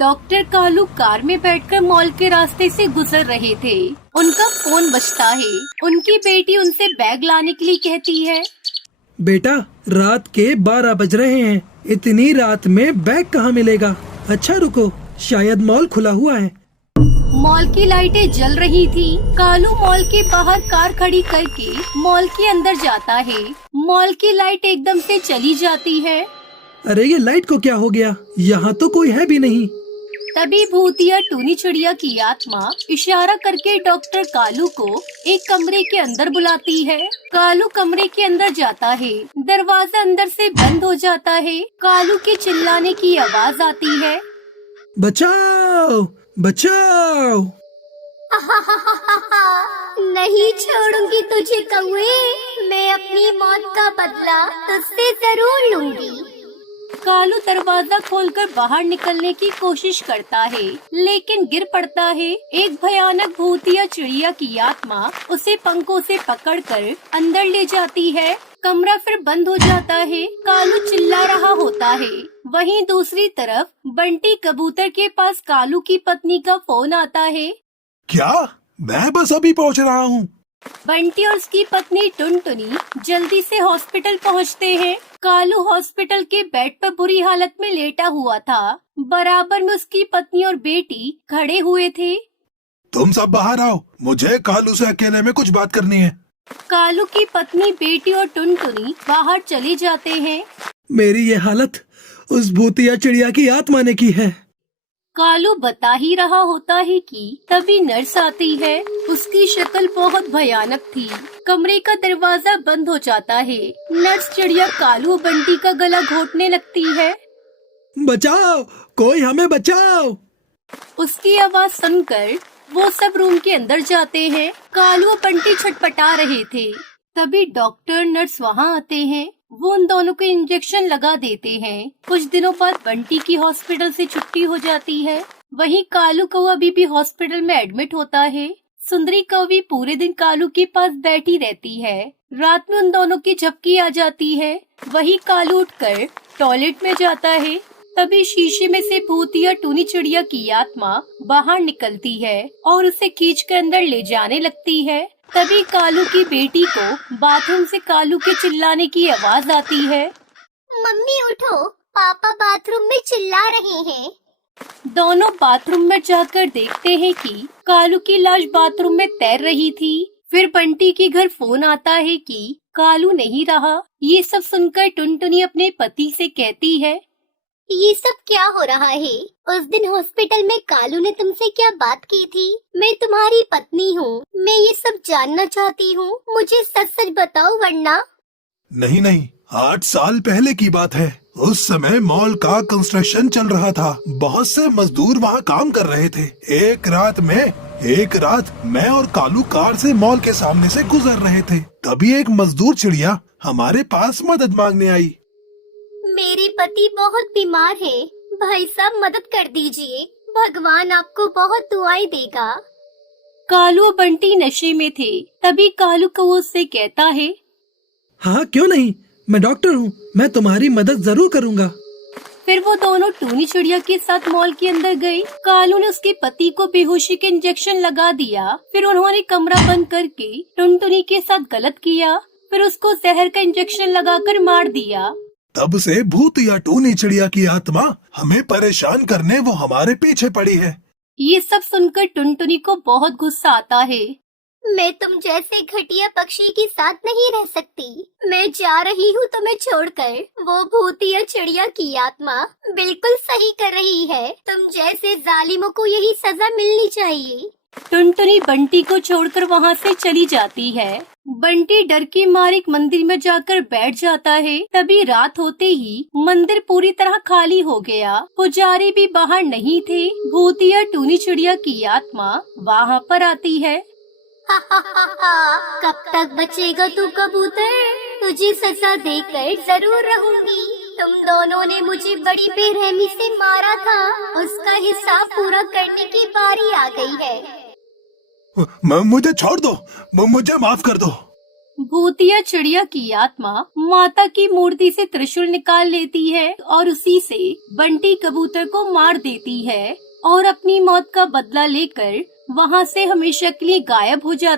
Doctor Kalu car में बैठकर mall के रास्ते से गुजर रहे थे। उनका फोन बजता है। उनकी बेटी उनसे बैग लाने के लिए कहती है। बेटा, रात के 12 बज रहे हैं। इतनी रात में बैग कहाँ मिलेगा? अच्छा रुको, शायद मॉल खुला हुआ है। मॉल की लाइटें जल रही थी। कालू मॉल के बाहर कार खड़ी करके मॉल के अंदर जाता है। मॉल की लाइट एकदम से चली जाती है। अरे ये लाइट को क्या हो गया? यहाँ तो कोई है भी नहीं। तभी भूतिया टूनी चिड़िया की आत्मा इशारा करके डॉक्टर कालू को एक कमरे के अंदर बुलाती है। कालू कमरे के अंदर जाता है। दरवाजा अंदर से बंद हो जाता है। कालू के चिल्लाने की आवाज आती है। बचाओ बचाओ। नहीं छोड़ूंगी तुझे कौवे। मैं अपनी मौत का बदला तुझसे जरूर लूंगी। कालू दरवाजा खोलकर बाहर निकलने की कोशिश करता है, लेकिन गिर पड़ता है। एक भयानक भूतिया चिड़िया की आत्मा उसे पंखों से पकड़कर अंदर ले जाती है। कमरा फिर बंद हो जाता है। कालू चिल्ला रहा होता है। वहीं दूसरी तरफ बंटी कबूतर के पास कालू की पत्नी का फोन आता है। क्या? मैं बस अभी पहुंच रहा हूँ। बंटी और उसकी पत्नी टुनटुनी जल्दी से हॉस्पिटल पहुंचते हैं। कालू हॉस्पिटल के बेड पर बुरी हालत में लेटा हुआ था। बराबर में उसकी पत्नी और बेटी खड़े हुए थे। तुम सब बाहर आओ, मुझे कालू से अकेले में कुछ बात करनी है। कालू की पत्नी, बेटी और टुनटुनी बाहर चले जाते हैं। मेरी ये हालत उस भूतिया चिड़िया की आत्मा ने की है। कालू बता ही रहा होता है कि तभी नर्स आती है। उसकी शक्ल बहुत भयानक थी। कमरे का दरवाजा बंद हो जाता है। नर्स चिड़िया कालू और बंटी का गला घोटने लगती है। बचाओ, कोई हमें बचाओ। उसकी आवाज सुनकर वो सब रूम के अंदर जाते हैं। कालू और बंटी छटपटा रहे थे। तभी डॉक्टर नर्स वहाँ आते हैं। वो उन दोनों को इंजेक्शन लगा देते हैं। कुछ दिनों बाद बंटी की हॉस्पिटल से छुट्टी हो जाती है। वहीं कालू कौवा भी हॉस्पिटल में एडमिट होता है। सुंदरी कौवी पूरे दिन कालू के पास बैठी रहती है। रात में उन दोनों की झपकी आ जाती है। वहीं कालू उठकर टॉयलेट में जाता है। तभी शीशे में से भूतिया टूनी चिड़िया की आत्मा बाहर निकलती है और उसे खींचकर अंदर ले जाने लगती है। तभी कालू की बेटी को बाथरूम से कालू के चिल्लाने की आवाज आती है। मम्मी उठो, पापा बाथरूम में चिल्ला रहे हैं। दोनों बाथरूम में जाकर देखते हैं कि कालू की लाश बाथरूम में तैर रही थी। फिर बंटी के घर फोन आता है कि कालू नहीं रहा। ये सब सुनकर टुनटुनी अपने पति से कहती है। ये सब क्या हो रहा है? उस दिन हॉस्पिटल में कालू ने तुमसे क्या बात की थी? मैं तुम्हारी पत्नी हूँ। मैं ये सब जानना चाहती हूँ। मुझे सच सच बताओ वरना। नहीं नहीं, 8 साल पहले की बात है। उस समय मॉल का कंस्ट्रक्शन चल रहा था। बहुत से मजदूर वहाँ काम कर रहे थे। एक रात मैं और कालू कार से मॉल के सामने से गुजर रहे थे। तभी एक मजदूर चिड़िया हमारे पास मदद मांगने आई। मेरे पति बहुत बीमार है, भाई साहब मदद कर दीजिए। भगवान आपको बहुत दुआएं देगा। कालू और बंटी नशे में थे। तभी कालू को उससे कहता है। हाँ क्यों नहीं, मैं डॉक्टर हूँ, मैं तुम्हारी मदद जरूर करूँगा। फिर वो दोनों टूनी चिड़िया के साथ मॉल के अंदर गई। कालू ने उसके पति को बेहोशी के इंजेक्शन लगा दिया। फिर उन्होंने कमरा बंद करके टुनटुनी के साथ गलत किया। फिर उसको जहर का इंजेक्शन लगाकर मार दिया। तब से भूतिया टूनी चिड़िया की आत्मा हमें परेशान करने वो हमारे पीछे पड़ी है। ये सब सुनकर टुनटुनी को बहुत गुस्सा आता है। मैं तुम जैसे घटिया पक्षी के साथ नहीं रह सकती। मैं जा रही हूँ तुम्हें छोड़कर। वो भूतिया चिड़िया की आत्मा बिल्कुल सही कर रही है। तुम जैसे जालिमों को यही सजा मिलनी चाहिए। टुनटुनी बंटी को छोड़कर वहाँ से चली जाती है। बंटी डर के मारे एक मंदिर में जाकर बैठ जाता है। तभी रात होते ही मंदिर पूरी तरह खाली हो गया। पुजारी भी बाहर नहीं थे। भूतिया टूनी चिड़िया की आत्मा वहाँ पर आती है। कब तक बचेगा तू कबूतर? तुझे सजा देकर जरूर रहूंगी। तुम दोनों ने मुझे बड़ी बेरहमी से मारा था। उसका हिसाब पूरा करने की बारी आ गई है। मुझे छोड़ दो, मुझे माफ कर दो। भूतिया चिड़िया की आत्मा माता की मूर्ति से त्रिशूल निकाल लेती है और उसी से बंटी कबूतर को मार देती है और अपनी मौत का बदला लेकर वहाँ से हमेशा के लिए गायब हो जाती